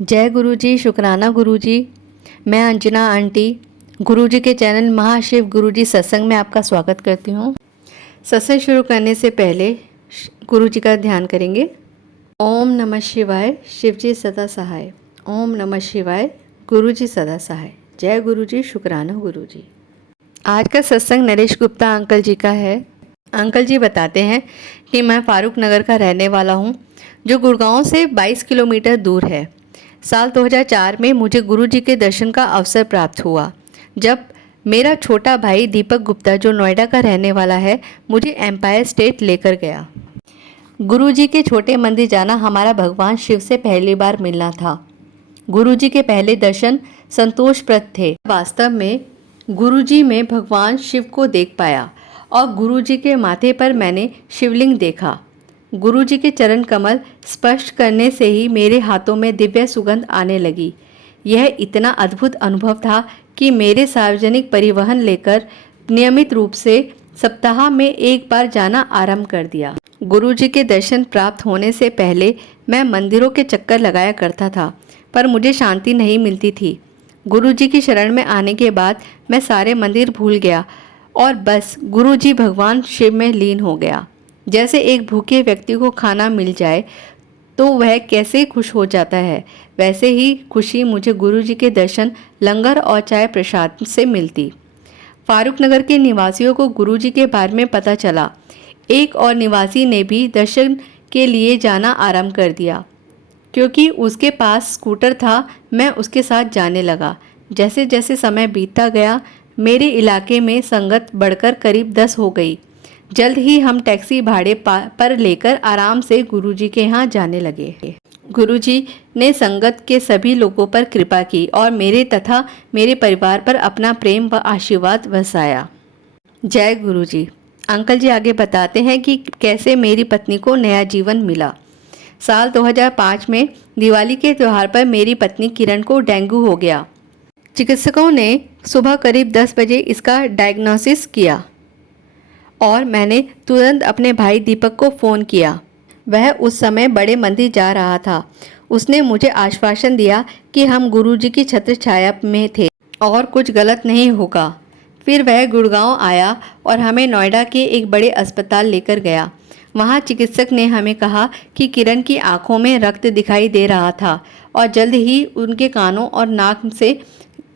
जय गुरुजी, शुक्राना गुरुजी। मैं अंजना आंटी गुरुजी के चैनल महाशिव गुरुजी सत्संग में आपका स्वागत करती हूँ। सत्संग शुरू करने से पहले गुरुजी का ध्यान करेंगे। ओम नमः शिवाय, शिवजी सदा सहाय। ओम नमः शिवाय, गुरुजी सदा सहाय। जय गुरुजी, शुक्राना गुरुजी। आज का सत्संग नरेश गुप्ता अंकल जी का है। अंकल जी बताते हैं कि मैं फारूक नगर का रहने वाला हूँ, जो गुड़गांव से 22 किलोमीटर दूर है। साल 2004 में मुझे गुरुजी के दर्शन का अवसर प्राप्त हुआ, जब मेरा छोटा भाई दीपक गुप्ता, जो नोएडा का रहने वाला है, मुझे एम्पायर स्टेट लेकर गया। गुरुजी के छोटे मंदिर जाना हमारा भगवान शिव से पहली बार मिलना था। गुरुजी के पहले दर्शन संतोषप्रद थे। वास्तव में गुरुजी में भगवान शिव को देख पाया और गुरुजी के माथे पर मैंने शिवलिंग देखा। गुरुजी के चरण कमल स्पर्श करने से ही मेरे हाथों में दिव्य सुगंध आने लगी। यह इतना अद्भुत अनुभव था कि मेरे सार्वजनिक परिवहन लेकर नियमित रूप से सप्ताह में एक बार जाना आरंभ कर दिया। गुरुजी के दर्शन प्राप्त होने से पहले मैं मंदिरों के चक्कर लगाया करता था, पर मुझे शांति नहीं मिलती थी। गुरुजी की शरण में आने के बाद मैं सारे मंदिर भूल गया और बस गुरुजी भगवान शिव में लीन हो गया। जैसे एक भूखे व्यक्ति को खाना मिल जाए तो वह कैसे खुश हो जाता है, वैसे ही खुशी मुझे गुरुजी के दर्शन, लंगर और चाय प्रसाद से मिलती। फारूक नगर के निवासियों को गुरुजी के बारे में पता चला। एक और निवासी ने भी दर्शन के लिए जाना आरंभ कर दिया। क्योंकि उसके पास स्कूटर था, मैं उसके साथ जाने लगा। जैसे जैसे समय बीतता गया, मेरे इलाके में संगत बढ़कर करीब 10 हो गई। जल्द ही हम टैक्सी भाड़े पर लेकर आराम से गुरुजी के यहाँ जाने लगे। गुरुजी ने संगत के सभी लोगों पर कृपा की और मेरे तथा मेरे परिवार पर अपना प्रेम व आशीर्वाद बरसाया। जय गुरुजी। अंकल जी आगे बताते हैं कि कैसे मेरी पत्नी को नया जीवन मिला। साल 2005 में दिवाली के त्यौहार पर मेरी पत्नी किरण को डेंगू हो गया। चिकित्सकों ने सुबह करीब 10 बजे इसका डायग्नोसिस किया और मैंने तुरंत अपने भाई दीपक को फ़ोन किया। वह उस समय बड़े मंदिर जा रहा था। उसने मुझे आश्वासन दिया कि हम गुरुजी की छत्र छाया में थे और कुछ गलत नहीं होगा। फिर वह गुड़गांव आया और हमें नोएडा के एक बड़े अस्पताल लेकर गया। वहाँ चिकित्सक ने हमें कहा कि किरण की आंखों में रक्त दिखाई दे रहा था और जल्द ही उनके कानों और नाक से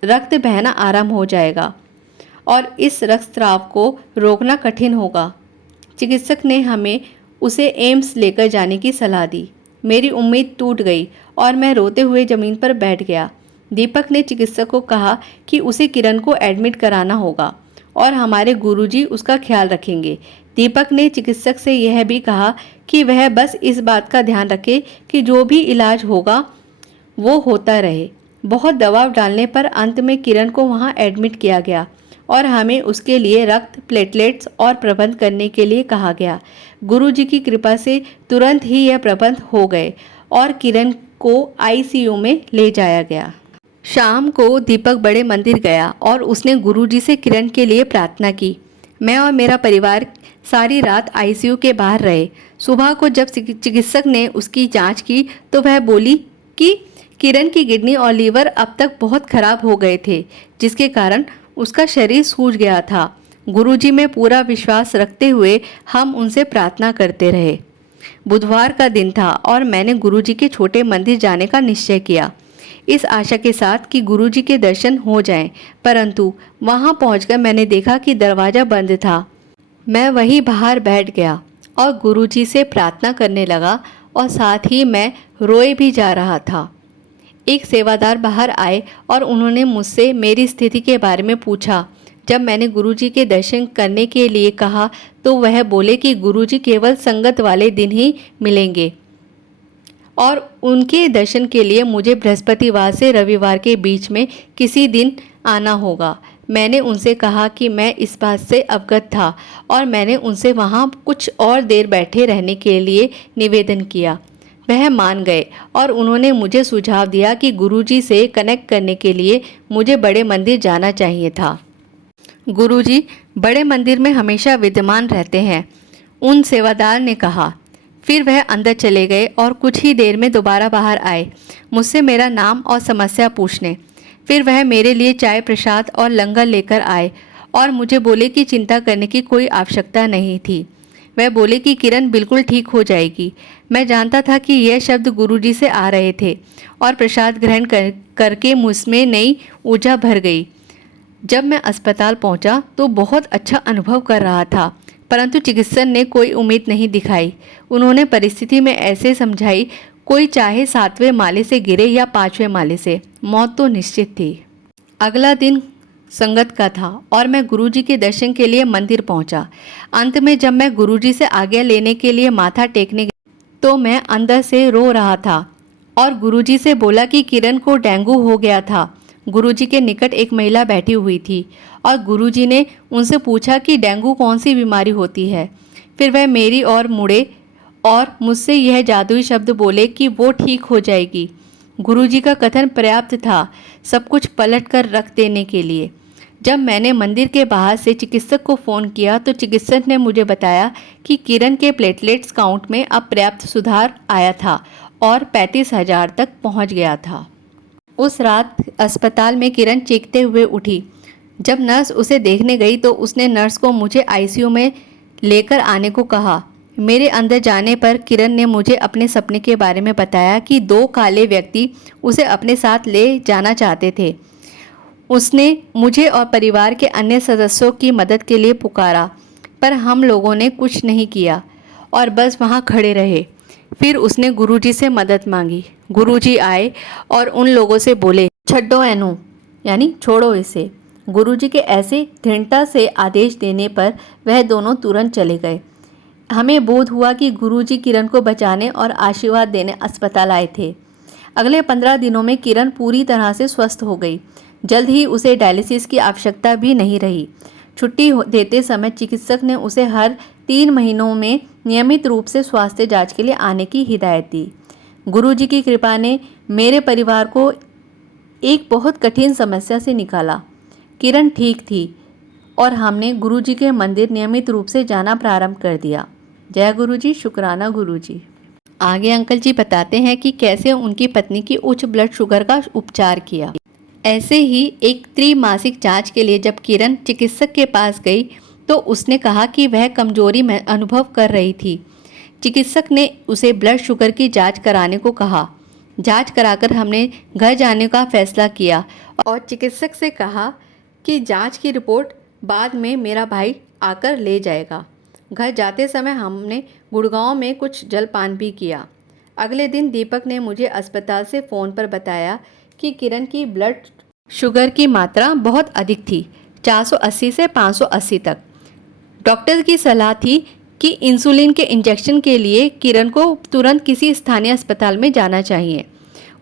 रक्त बहना आरंभ हो जाएगा और इस रक्तस्राव को रोकना कठिन होगा। चिकित्सक ने हमें उसे एम्स लेकर जाने की सलाह दी। मेरी उम्मीद टूट गई और मैं रोते हुए ज़मीन पर बैठ गया। दीपक ने चिकित्सक को कहा कि उसे किरण को एडमिट कराना होगा और हमारे गुरुजी उसका ख्याल रखेंगे। दीपक ने चिकित्सक से यह भी कहा कि वह बस इस बात का ध्यान रखे कि जो भी इलाज होगा वो होता रहे। बहुत दबाव डालने पर अंत में किरण को वहाँ एडमिट किया गया और हमें उसके लिए रक्त, प्लेटलेट्स और प्रबंध करने के लिए कहा गया। गुरुजी की कृपा से तुरंत ही यह प्रबंध हो गए और किरण को आईसीयू में ले जाया गया। शाम को दीपक बड़े मंदिर गया और उसने गुरुजी से किरण के लिए प्रार्थना की। मैं और मेरा परिवार सारी रात आईसीयू के बाहर रहे। सुबह को जब चिकित्सक ने उसकी जांच की तो वह बोली कि किरण की किडनी और लीवर अब तक बहुत खराब हो गए थे, जिसके कारण उसका शरीर सूज गया था। गुरुजी में पूरा विश्वास रखते हुए हम उनसे प्रार्थना करते रहे। बुधवार का दिन था और मैंने गुरुजी के छोटे मंदिर जाने का निश्चय किया, इस आशा के साथ कि गुरुजी के दर्शन हो जाएं। परंतु वहां पहुंचकर मैंने देखा कि दरवाज़ा बंद था। मैं वहीं बाहर बैठ गया और गुरुजी से प्रार्थना करने लगा और साथ ही मैं रोए भी जा रहा था। एक सेवादार बाहर आए और उन्होंने मुझसे मेरी स्थिति के बारे में पूछा। जब मैंने गुरुजी के दर्शन करने के लिए कहा तो वह बोले कि गुरुजी केवल संगत वाले दिन ही मिलेंगे और उनके दर्शन के लिए मुझे बृहस्पतिवार से रविवार के बीच में किसी दिन आना होगा। मैंने उनसे कहा कि मैं इस बात से अवगत था और मैंने उनसे वहाँ कुछ और देर बैठे रहने के लिए निवेदन किया। वह मान गए और उन्होंने मुझे सुझाव दिया कि गुरुजी से कनेक्ट करने के लिए मुझे बड़े मंदिर जाना चाहिए था। गुरुजी बड़े मंदिर में हमेशा विद्यमान रहते हैं, उन सेवादार ने कहा। फिर वह अंदर चले गए और कुछ ही देर में दोबारा बाहर आए, मुझसे मेरा नाम और समस्या पूछने। फिर वह मेरे लिए चाय, प्रसाद और लंगर लेकर आए और मुझे बोले कि चिंता करने की कोई आवश्यकता नहीं थी। वह बोले कि किरण बिल्कुल ठीक हो जाएगी। मैं जानता था कि यह शब्द गुरुजी से आ रहे थे और प्रसाद ग्रहण करके मुझमें नई ऊर्जा भर गई। जब मैं अस्पताल पहुंचा तो बहुत अच्छा अनुभव कर रहा था, परंतु चिकित्सक ने कोई उम्मीद नहीं दिखाई। उन्होंने परिस्थिति में ऐसे समझाई, कोई चाहे 7वें माले से गिरे या 5वें माले से, मौत तो निश्चित थी। अगला दिन संगत का था और मैं गुरुजी के दर्शन के लिए मंदिर पहुंचा। अंत में जब मैं गुरुजी से आज्ञा लेने के लिए माथा टेकने गई तो मैं अंदर से रो रहा था और गुरुजी से बोला कि किरण को डेंगू हो गया था। गुरुजी के निकट एक महिला बैठी हुई थी और गुरुजी ने उनसे पूछा कि डेंगू कौन सी बीमारी होती है। फिर वह मेरी ओर मुड़े और मुझसे यह जादुई शब्द बोले कि वो ठीक हो जाएगी। गुरुजी का कथन पर्याप्त था सब कुछ पलट कर रख देने के लिए। जब मैंने मंदिर के बाहर से चिकित्सक को फ़ोन किया तो चिकित्सक ने मुझे बताया कि किरण के प्लेटलेट्स काउंट में अब पर्याप्त सुधार आया था और 35,000 तक पहुंच गया था। उस रात अस्पताल में किरण चीखते हुए उठी। जब नर्स उसे देखने गई तो उसने नर्स को मुझे आईसीयू में लेकर आने को कहा। मेरे अंदर जाने पर किरण ने मुझे अपने सपने के बारे में बताया कि 2 काले व्यक्ति उसे अपने साथ ले जाना चाहते थे। उसने मुझे और परिवार के अन्य सदस्यों की मदद के लिए पुकारा, पर हम लोगों ने कुछ नहीं किया और बस वहाँ खड़े रहे। फिर उसने गुरुजी से मदद मांगी। गुरुजी आए और उन लोगों से बोले, छड्डो एनु, यानी छोड़ो इसे। गुरुजी के ऐसे दृढ़ता से आदेश देने पर वह दोनों तुरंत चले गए। हमें बोध हुआ कि गुरुजी किरण को बचाने और आशीर्वाद देने अस्पताल आए थे। अगले 15 दिनों में किरण पूरी तरह से स्वस्थ हो गई। जल्द ही उसे डायलिसिस की आवश्यकता भी नहीं रही। छुट्टी देते समय चिकित्सक ने उसे हर 3 महीनों में नियमित रूप से स्वास्थ्य जांच के लिए आने की हिदायत दी। गुरुजी की कृपा ने मेरे परिवार को एक बहुत कठिन समस्या से निकाला। किरण ठीक थी और हमने गुरुजी के मंदिर नियमित रूप से जाना प्रारंभ कर दिया। जय गुरुजी, शुक्राना गुरुजी। आगे अंकल जी बताते हैं कि कैसे उनकी पत्नी की उच्च ब्लड शुगर का उपचार किया। ऐसे ही एक त्रैमासिक जांच के लिए जब किरण चिकित्सक के पास गई तो उसने कहा कि वह कमजोरी में अनुभव कर रही थी। चिकित्सक ने उसे ब्लड शुगर की जांच कराने को कहा। जांच कराकर हमने घर जाने का फैसला किया और चिकित्सक से कहा कि जांच की रिपोर्ट बाद में मेरा भाई आकर ले जाएगा। घर जाते समय हमने गुड़गांव में कुछ जलपान भी किया। अगले दिन दीपक ने मुझे अस्पताल से फ़ोन पर बताया कि किरण की ब्लड शुगर की मात्रा बहुत अधिक थी, 480 से 580 तक। डॉक्टर की सलाह थी कि इंसुलिन के इंजेक्शन के लिए किरण को तुरंत किसी स्थानीय अस्पताल में जाना चाहिए।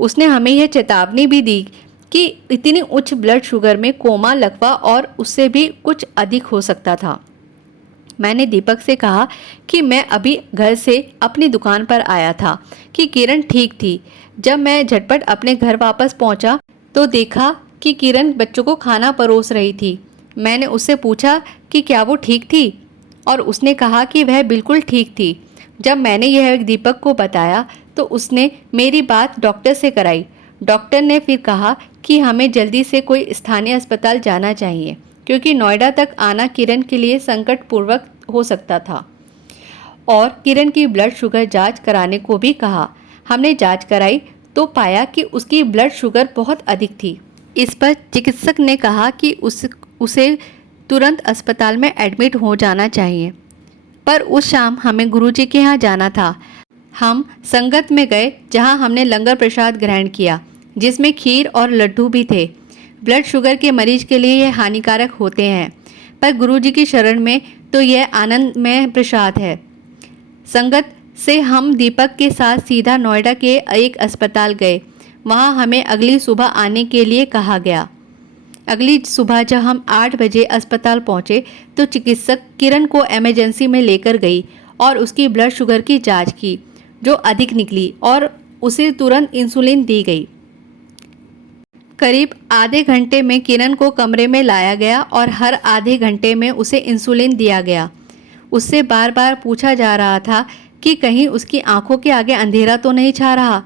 उसने हमें यह चेतावनी भी दी कि इतनी उच्च ब्लड शुगर में कोमा, लकवा और उससे भी कुछ अधिक हो सकता था। मैंने दीपक से कहा कि मैं अभी घर से अपनी दुकान पर आया था कि किरण ठीक थी। जब मैं झटपट अपने घर वापस पहुंचा तो देखा कि किरण बच्चों को खाना परोस रही थी। मैंने उससे पूछा कि क्या वो ठीक थी और उसने कहा कि वह बिल्कुल ठीक थी। जब मैंने यह दीपक को बताया तो उसने मेरी बात डॉक्टर से कराई। डॉक्टर ने फिर कहा कि हमें जल्दी से कोई स्थानीय अस्पताल जाना चाहिए क्योंकि नोएडा तक आना किरण के लिए संकटपूर्वक हो सकता था और किरण की ब्लड शुगर जांच कराने को भी कहा। हमने जांच कराई तो पाया कि उसकी ब्लड शुगर बहुत अधिक थी। इस पर चिकित्सक ने कहा कि उसे तुरंत अस्पताल में एडमिट हो जाना चाहिए। पर उस शाम हमें गुरुजी के यहाँ जाना था। हम संगत में गए जहाँ हमने लंगर प्रसाद ग्रहण किया जिसमें खीर और लड्डू भी थे। ब्लड शुगर के मरीज के लिए यह हानिकारक होते हैं, पर गुरुजी की शरण में तो यह आनंदमय प्रसाद है। संगत से हम दीपक के साथ सीधा नोएडा के एक अस्पताल गए। वहां हमें अगली सुबह आने के लिए कहा गया। अगली सुबह जब हम 8 बजे अस्पताल पहुंचे तो चिकित्सक किरण को इमरजेंसी में लेकर गई और उसकी ब्लड शुगर की जांच की जो अधिक निकली और उसे तुरंत इंसुलिन दी गई। करीब आधे घंटे में किरण को कमरे में लाया गया और हर आधे घंटे में उसे इंसुलिन दिया गया। उससे बार बार पूछा जा रहा था कि कहीं उसकी आंखों के आगे अंधेरा तो नहीं छा रहा।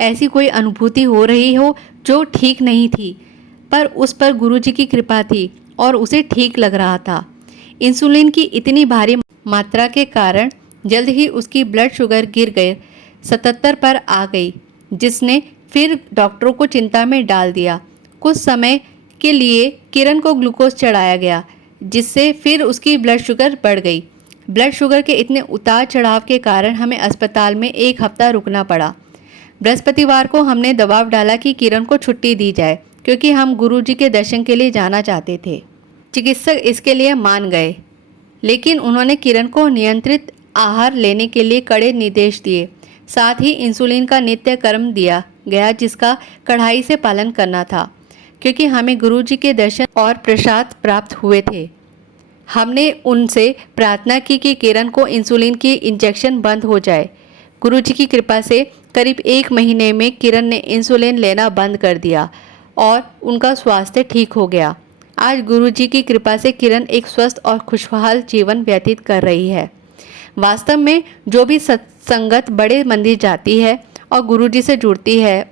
ऐसी कोई अनुभूति हो रही हो जो ठीक नहीं थी, पर उस पर गुरुजी की कृपा थी और उसे ठीक लग रहा था। इंसुलिन की इतनी भारी मात्रा के कारण जल्द ही उसकी ब्लड शुगर गिर गए 77 पर आ गई, जिसने फिर डॉक्टरों को चिंता में डाल दिया। कुछ समय के लिए किरण को ग्लूकोज चढ़ाया गया, जिससे फिर उसकी ब्लड शुगर बढ़ गई। ब्लड शुगर के इतने उतार चढ़ाव के कारण हमें अस्पताल में 1 हफ्ता रुकना पड़ा। बृहस्पतिवार को हमने दबाव डाला कि किरण को छुट्टी दी जाए, क्योंकि हम गुरुजी के दर्शन के लिए जाना चाहते थे। चिकित्सक इसके लिए मान गए, लेकिन उन्होंने किरण को नियंत्रित आहार लेने के लिए कड़े निर्देश दिए। साथ ही इंसुलिन का नित्य कर्म दिया गया, जिसका कड़ाई से पालन करना था, क्योंकि हमें गुरुजी के दर्शन और प्रसाद प्राप्त हुए थे। हमने उनसे प्रार्थना की कि किरण को इंसुलिन की इंजेक्शन बंद हो जाए। गुरुजी की कृपा से करीब 1 महीने में किरण ने इंसुलिन लेना बंद कर दिया और उनका स्वास्थ्य ठीक हो गया। आज गुरुजी की कृपा से किरण एक स्वस्थ और खुशहाल जीवन व्यतीत कर रही है। वास्तव में जो भी सत्संगत बड़े मंदिर जाती है और गुरुजी से जुड़ती है,